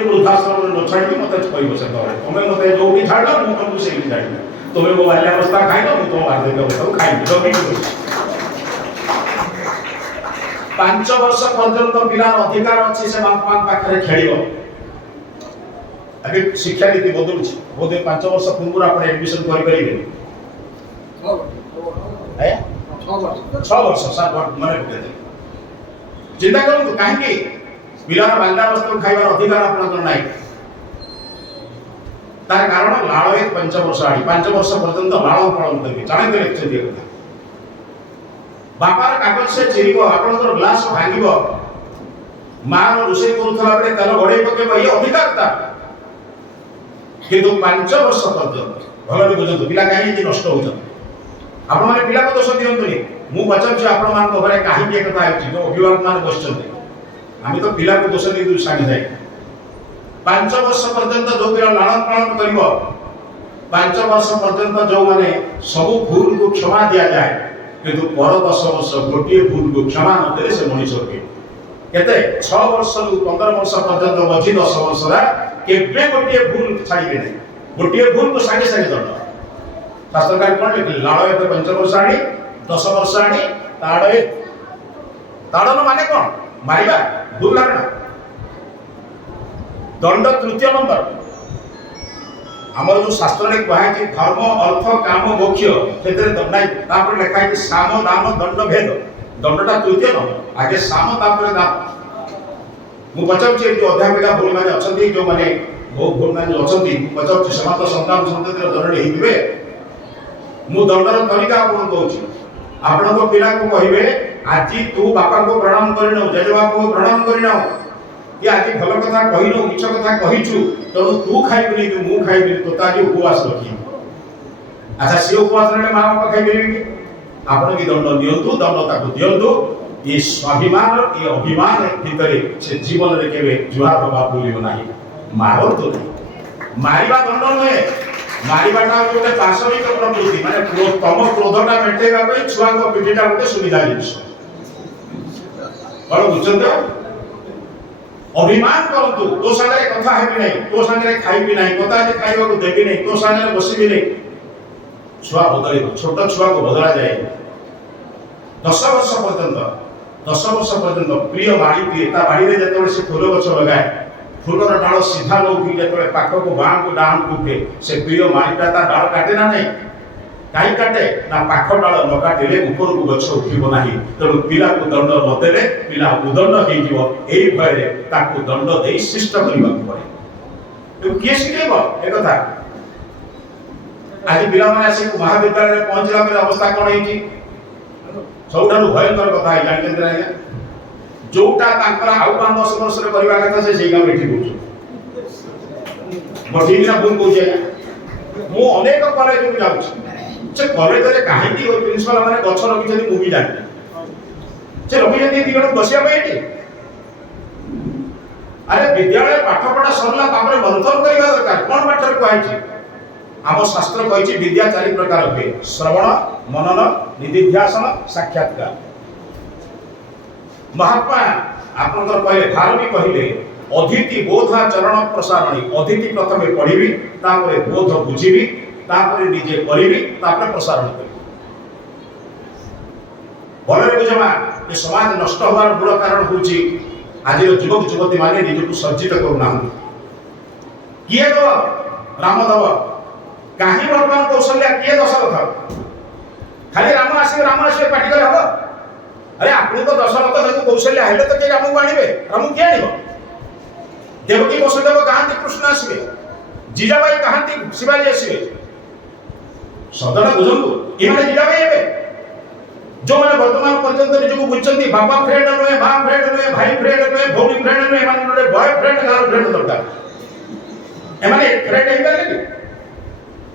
यदि वृद्धाश्रम न छाड़ी मत कह से तुम्हें मत जो भी छाड़ मुझे से छाड़ तुम्हें वो बाल्यावस्था खाई ना मुझे बार्धक्य अवस्था खाई 5 वर्ष पर्यंत पिलार अधिकार अच्छी से बाप मां पाखे खेल अभी शिक्षा नीति बदलू बोधे 5 वर्ष पूर्व आप एडमिशन करेंगे 6 वर्ष सर मन पकड़ चिंता करूँ कहीं पिलार बाल्यावस्था खाइबार अधिकार आपन ना तार कारण लाड़ 5 वर्ष आड़ी 5 वर्ष पर्यंत लाड़ पालन करेंगे जाने लेक्चर दिए कथा बापार कागज से चिरिब आपनकर ग्लास भांगिब मां रोषे करूथला बेले तेल गड़े पकेब ये अधिकार था किंतु 5 वर्ष पर्यंत भलरे बुझंतु पिला काहे जे नष्ट होउछन आपण माने पिला को दोष दियंतुनी मु बचाउछि आपण मान घरे काहे के कथा आछि जो अभिभावक मान बसचंते आमी तो पिला को दोष दे दु सानी जाय 5 वर्ष पर्यंत जो पिला लालन पालन करिवो 5 वर्ष पर्यंत जो माने सब भूल को क्षमा दिया जाए किंतु पर 10 वर्ष गोटे भूल को क्षमा न देले से मनुष्य के केते 6 वर्ष रु 15 वर्ष पर्यंत मझी 10 वर्ष रा केबे गोटे भूल छाड़िबे नै गोटे भूल को संगे संगे दंड शास्त्रकार कोन लिखले लाड़ 5 वर्ष आड़ी 10 वर्ष आड़ी ताड़े ताड़न माने कोन मारिबा भूल लागना दंड तृतीय नंबर आमर जो शास्त्र में कहा कि धर्म अर्थ काम मोक्ष क्षेत्र दंड तापर लिखा है साम दान दंड भेद दंडटा तृतीय नंबर आगे साम तापर दान मु पचाउछि जो अध्यापिका भूल माने अछंती जो माने बहुत भूल माने अछंती पचाउछि समाज संतान संततिर दंड हेइबे मु दंडर तरीका आपन कहूछि आपन को पिला को कहिबे आजि तू बापा को प्रणाम करिनो जज बापा को प्रणाम करिनो ये आज भल कथा कहिनो मिछ कथा कहिछु तो तू खाइबनी कि मु खाइबनी तो ताजी उपवास रखी अच्छा से उपवास रे मां बापा खाइबे कि आपण की दंड नियंतु दंड ताको दियंतु ये स्वाभिमान ये अभिमान भितरे से जीवन रे केबे जुहार बाबा बोलिबो नाही मारो तो मारिबा दंड नहे मारिबाटा गोटे पाशविक प्रवृत्ति माने तम क्रोधटा मेटेबा पई छुआ को पिटिटा गोटे सुविधा जिनिस बड़ बुझंतो अभिमान करतु तो संगे कथा हेबी नहीं तो संगे खाइबी नहीं कथा जे खाइबा को देबी नहीं तो संगे बसिबी नहीं छुआ बदले छोट छुआ को बदला जाए 10 वर्ष पर्यंत प्रिय बाड़ी दिए ता बाड़ी रे जतबे से फूल गछ लगाए फूलर डाल सीधा लौकी जतबे पाक को बाण को डाउन उठे से प्रिय माड़ीटा ता डाल काटे ना नहीं काई काटे ना पाख डाल न काटिले ऊपर को गछ उठिबो नाही तेणु पिला को दंड न देले पिला उदंड हेइ जीवो एई भयरे ताकू दंड देई शिष्ट करिबा पड़े तो के सिखेबो ए कथा आज पिला माने आसी महाविद्यालय रे पहुंचला बेले अवस्था कोन हेछि सबठारु भयंकर कथा है जानते ना जोटा तांकर आउ 5-10 वर्ष रे करिबा कथा से सेई काम एठी कहू मठी ना भूल कहू मु अनेक कॉलेज में जाउछि से कॉलेज रे काहे की प्रिंसिपल माने गछ रखि जदी मूवी जाने से रखि जदी दी जण बसिया पे एठी अरे विद्यालय पाठ पढ़ा सरला तापर मंथन करिबा दरकार कोन पाठर कहै छी आम शास्त्र कहै विद्या 4 प्रकार हुए श्रवण मनन निदिध्यासन साक्षात्कार महात्मा आपनकर कहले भारती कहले अतिथि बोधा चरण प्रसारणी अतिथि प्रथमे पढ़िबी तापर बोध बुझिबी तापर निजे करिबी तापर प्रसारण करिबी भलरे बुझमा ये समाज नष्ट होवार मूल कारण होची आज युवक युवती माने निजको सर्जित करूना किए तो रामदेव काहे भगवान कौशल्या किए दशरथ खाली राम आसे पाटी करे हबो अरे आपन तो दशरथ देखो कौशल्या हेले तो के राम को आनिबे राम के आनिबो देवकी वसुदेव कहांती कृष्ण आसीबे जीजाबाई कहांती शिवाजी आसीबे सदना बुझंतु ए माने जीजाबाई हेबे जो माने वर्तमान पर्यंत निजको बुझचंती बापा फ्रेंड नहे मां फ्रेंड नहे भाई फ्रेंड नहे भौणी फ्रेंड नहे माने नोडे बॉय फ्रेंड गार फ्रेंड दरकार ए माने फ्रेंड हे पाले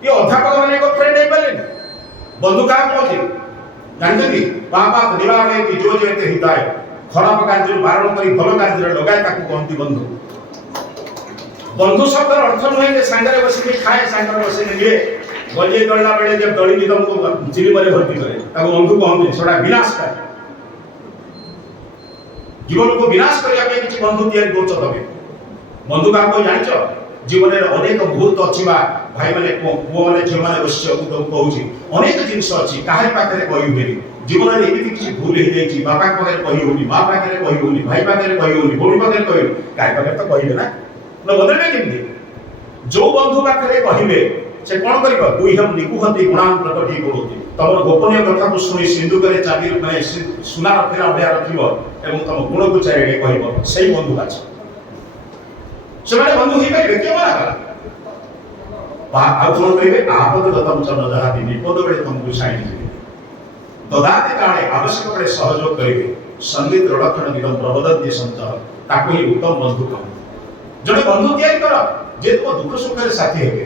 ये अध्यापक माने को फ्रेंड हे पाले बंधु का कोथि जानते बापा निवारण की जो जो ते हिताय खराब कार्य बारण करी भलो कार्य लगाय ताकू कहंती बंधु बंधु शब्द अर्थ नहे जे संगरे बसी खाए संगरे बसी निए गजे गळला बेले जब दळी की तुमको चिली मरे भर्ती करे ताको बंधु कहंती सोडा विनाशकारी जीवन को विनाश करिया पे किछि बंधु तैयारी करछ तबे बंधु का जानिछ जीवन में अनेक मुहूर्त अच्छी भाई मैंने पुओ मैंने झील मैंने बस कहूँ अनेक जिनस अच्छी कहार पाखे कही जीवन में एमती किसी भूल हो जाए बापा पाखे कही होनी माँ पाखे कही होनी भाई पाखे कही होनी भौणी पाखे कही क्या पाखे तो कहे ना बदलवे केमती जो बंधु पाखे कहे से कौन कर गुह्यम निकुहती गुणान प्रकटी करोती तुम गोपनीय कथा को शुणी सिंधुक चाबी मैंने सुना रखा भया रखिए तुम गुण को चारिड़े कह से बंधु बाछ से बंधु ही पारे क्यों मना कला कौन कहे आपद दत्तम च न ददाति विपद बेले तुमको छाई देबे ददाति काले आवश्यक बेले सहयोग करेंगे संगीत रड़क्षण निगम प्रबोधन संतः ताको ही उत्तम बंधु कह जड़े बंधु तैयारी कर जे तुम दुख सुख रे साथी हेबे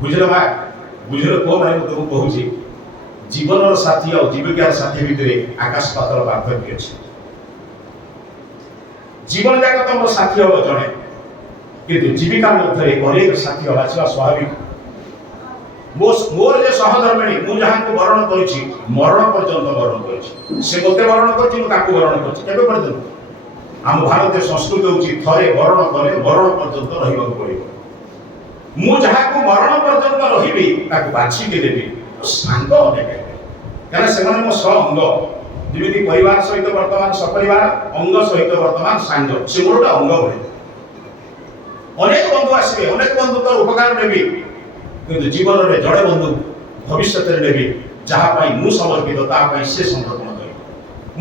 बुझल भाई बुझल को मैं तुमको कहूची जीवन साथी और जीविका साथी भितर आकाश पातल पार्थक्य अछि जीवन जाक तुम साथी हम जड़े किंतु जीविका मध्य अनेक साथी हवा स्वाभाविक मोर जे सहधर्मिणी मु जहाँ को वर्ण करी मरण पर्यंत वर्ण करी से मते वर्ण कर वर्ण कर पर्यंत आम भारतीय संस्कृति होची थरे वर्ण करे मरण पर्यंत रहिबा पड़िबो मु जहाँ को मरण पर्यंत रहिबी ताको बाछि के देबी सांग अनेक कारण से मो सह अंग जेमिति परिवार सहित वर्तमान सपरिवार अंग सहित वर्तमान सांग से मोर अंग भले अनेक बंधु आसबे अनेक बंधु तो उपकार नेबी किंतु जीवन में जड़े बंधु भविष्य में नेबी जहाँ पाई मु समर्पित ता पाई से समर्पण करी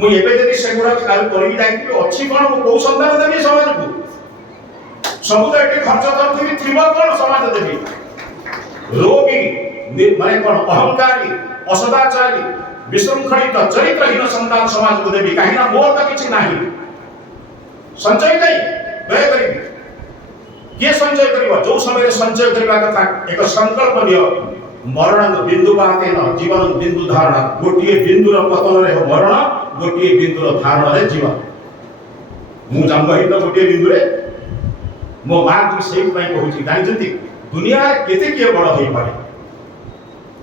मु एबे जदी सेगुरा काल करी जाइतिबे अछि कोन मु को संतान देबी समाज को सब तो एटी खर्च करथिबी थिबा कोन समाज देबी रोगी माने कोन अहंकारी असदाचारी विशृंखलित चरित्रहीन संतान समाज को देबी कहीं ना मोर तो किछि नाही संचय नहीं दया करी किए संचय करिबो जो समय संचय करबा कथा एक संकल्प लियो मरण बिंदु पाते न जीवन बिंदु धारणा गोटिए बिंदु र पतन रे मरण गोटिए बिंदु र धारणा रे जीवन मु जन्म हित गोटिए बिंदु रे मो मां जी सेही पई कहूची जानिजंती दुनिया केते के बड़ होई पारे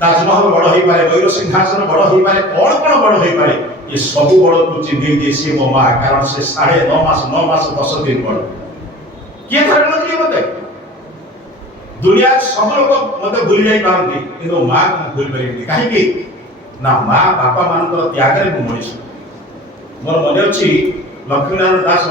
ताजमहल बड़ होई पारे वैर सिंहासन बड़ होई पारे कोन कोन बड़ होई पारे ये सब बड़ को चिन्ह दे से मो मां कारण से 9.5 मास 10 दिन बड़ किए धारणा करिए मते दुनिया सब लोग मते भूल जाई पारंती किंतु मां को भूल परिबी काहे कि ना मां बापा मानकर त्याग रे मु मनिष मोर मने अछि लक्ष्मीनारायण दास